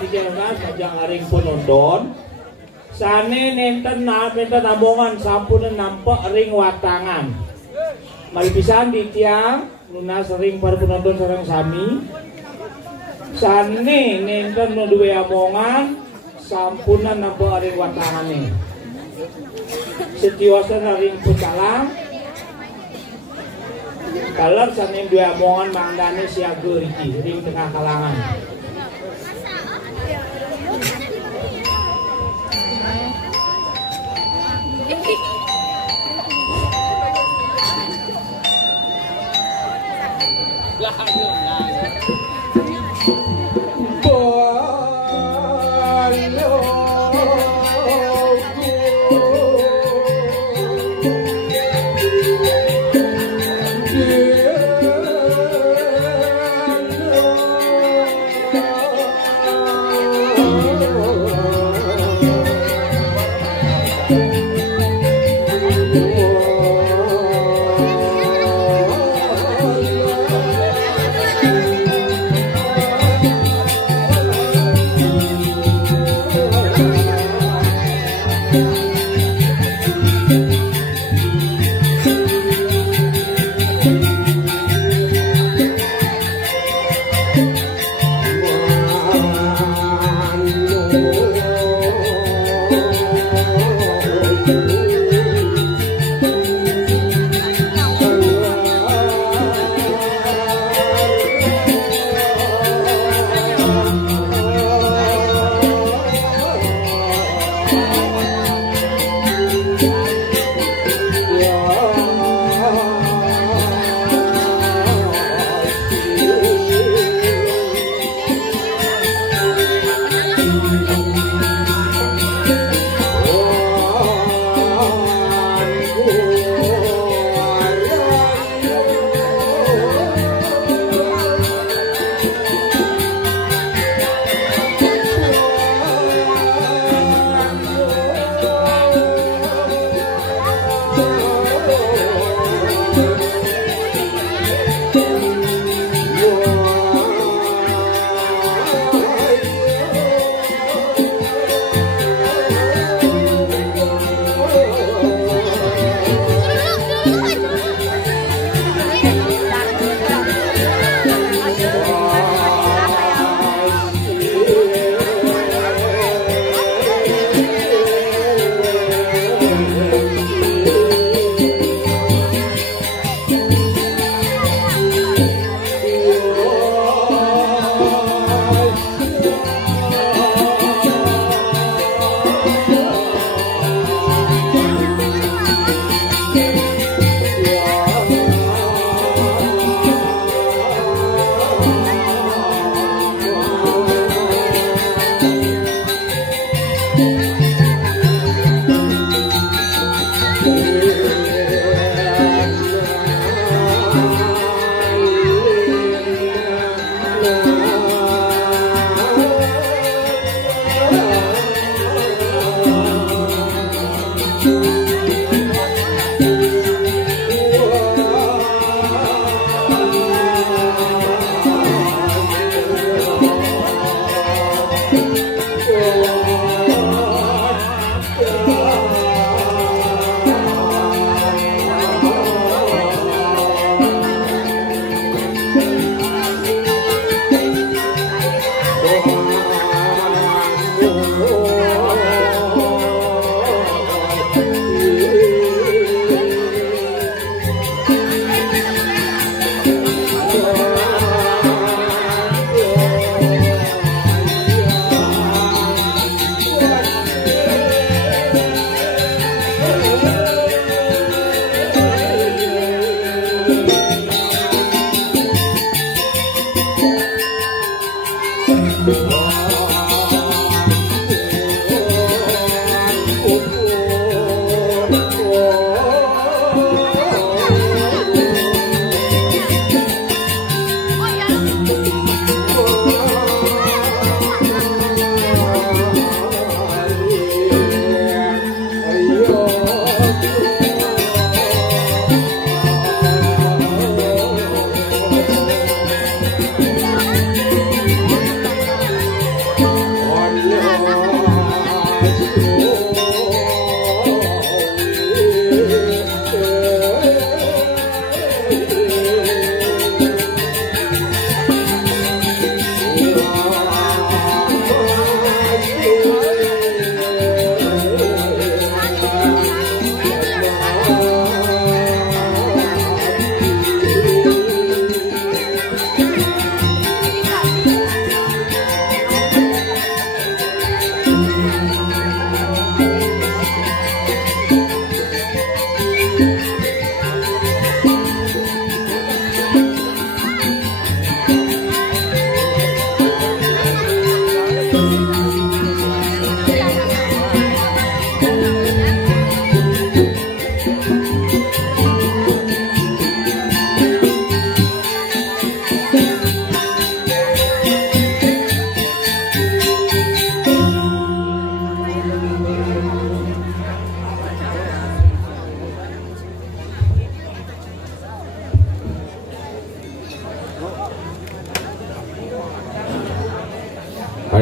Dijalankan sajang haring penonton sane nenten amongan sampun nampak ring watangan mari pisan di tiang lunas ring para penonton sareng sami sane nenten duwe amongan sampunan nampak ring watangane setiwasan ring pucalang kalar sane duwe amongan mangdane siaga iki ring tengah kalangan.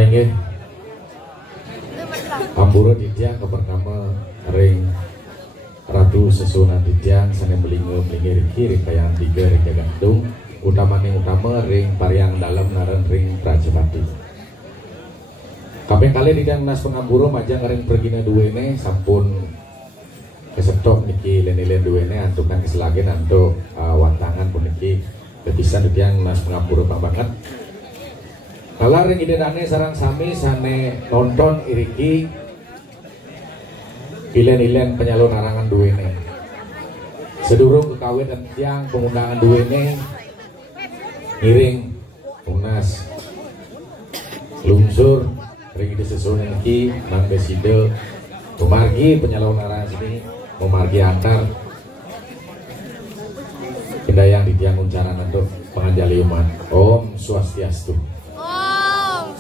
Aing Ampura Ditya ke pertama ring Ratu Sesuna Ditya sana melingi riki rikayan 3 ring Gantung utama ring Pariang Dalam naran ring Rajapati. Kaping kali di nas pengampura majang ring pergina duwene sampun kesetok niki lenilen duwene antukan keselagen antuk wantangan pun niki kepisan yang nas pengampura banget. Kalau ring idedane sarang sami sane nonton iriki ilen-ilen penyalur narangan duwene sedurung kekawin dan tiang pengundangan duwene ngiring unas lungsur ring ide sesuai niki Mang Deside memargi penyalur narangan sini memargi antar kindayang di tiang uncaran untuk penganjali umat. Om Swastiastu.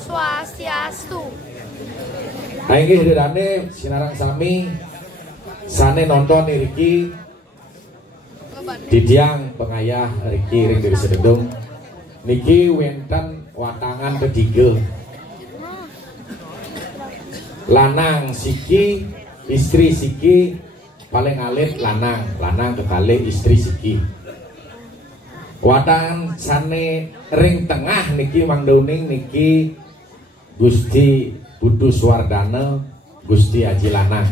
Swastiastu. Aing hidane sinarang sami sane nonton iriki didiang pengayah riki ring dari sedendung niki wenten watangan ketiga lanang siki istri siki paling alit lanang kekali istri siki watangan sane ring tengah niki Mang Dauning niki Gusti Budu Swardana Gusti Aji Lanang.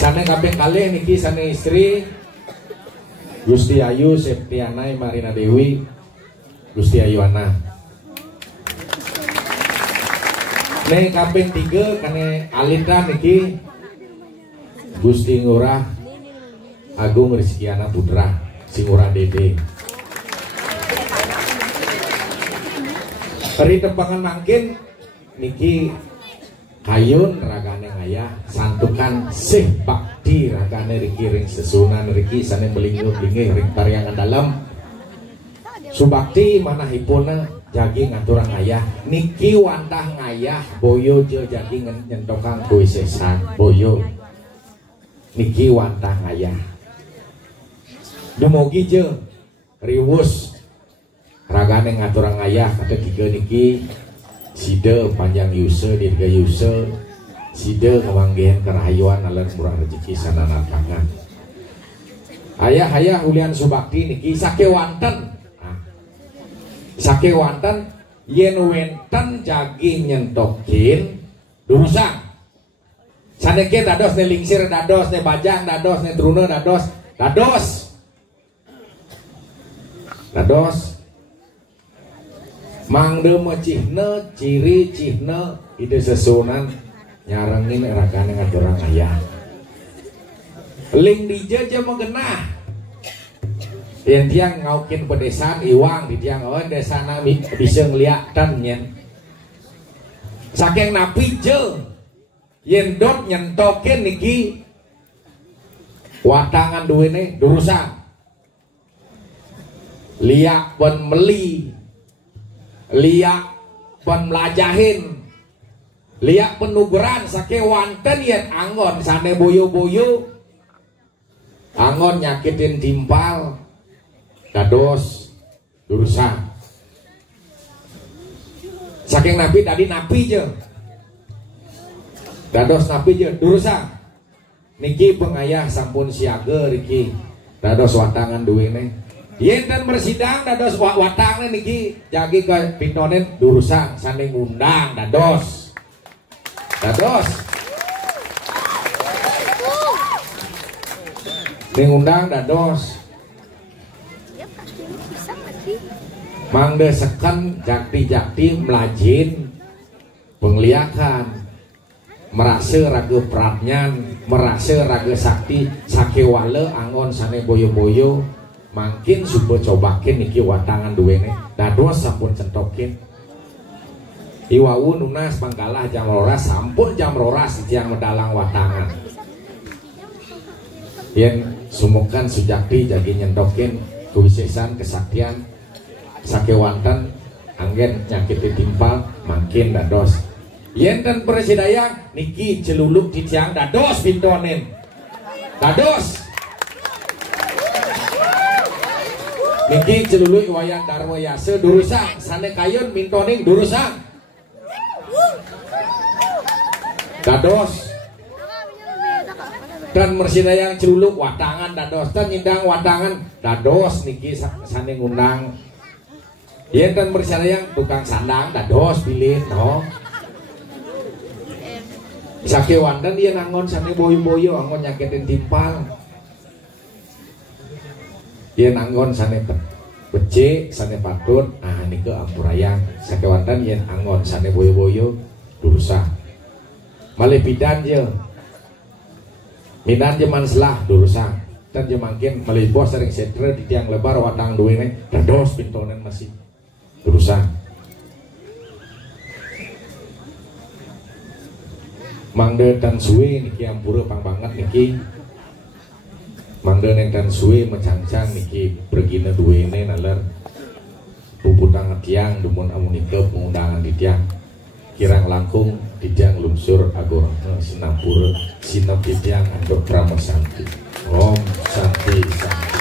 Sane kabeh kalih niki sane istri Gusti Ayu Septiana Marina Dewi Gusti Ayuana. Ne kaping 3 kane alita niki Gusti Ngurah Agung Rizkiana Putra Singurah Dede. Peri tempangan mangkin niki kayun ragane ngayah santukan sih bakti ragane riki ring sesunan riki sane melingu-lingi ring Pariangan Dalam subakti manahipuna jagi ngaturang ngayah niki wantah ngayah boyo je jagi nyentokang kue sesan boyo niki wantah ngayah dumugi je riwus ragane ngaturang ayah kata 3 niki sida panjang yuse dirga yuse sida ngewanggihan kerahayuan alan murah rezeki sanana tangan ayah ulian subakti niki sake wanten yen wenten jagi nyentokin durusang saneke dados ne lingsir dados ne bajang dados ne truna dados mangde macihna ciri cihna ide sesunan nyarengin erakane ngaturang ayah ling dijeje mengenah yang tiang ngaukin pedesaan iwang di tiang desana bisa ngeliatan nyen saking napi je yen dot nyentokin niki watangan duwene durusan liak pun meli liak pun melajahin liak penugeran sake wanten yen angon sane boyo-boyo angon nyakitin timpal dados durusan saking nabi tadi napi je dados napi je durusan niki pengayah sampun siaga riki dados watangan duwene yen dan bersidang dados watangnya niki jagi ke pintonen durusan sane ngundang dados ngundang dados mangde seken jakti melajin pengliakan merasa raga pratnyan merasa raga sakti sakewale angon sane boyo-boyo makin subuh cobakin niki watangan duwene dados sampun centokin iwawu nunas pangkalah jam roras sampun jam roras yang medalang watangan yen sumukan sujakti jadi nyentokin kewisesan kesaktian sakewanten anggen nyakiti timpal makin dados yen dan persidaya niki celuluk di tiang dados pintonen dados Niki celului wayang Darmo Yase durusang sane kayun mintoning durusang dados dan mersina yang celuluk watangan dados dan nyindang watangan dados niki sane ngundang yen dan mersina yang tukang sandang dados pilih no sake wandan dia nangon sane boyo-boyo angon nyaketin timpal dia nanggon sane becik sane patut nike ampurayang sakewantan yen angon sane boyo-boyo durusa malih bidan je minan je manslah durusa dan je mangkin malih bos sering setre di tiang lebar watang duwene dados pintonen masih durusa mangde dan suwe niki ampura pang banget niki mangdene dan suwe mencang-cang niki bergina duwene nalar puputang tiang dumun amunike pengundangan di tiang kirang langkung di tiang lungsur agor sinampura sinap di tiang andok Pramosanti Om Santi Santi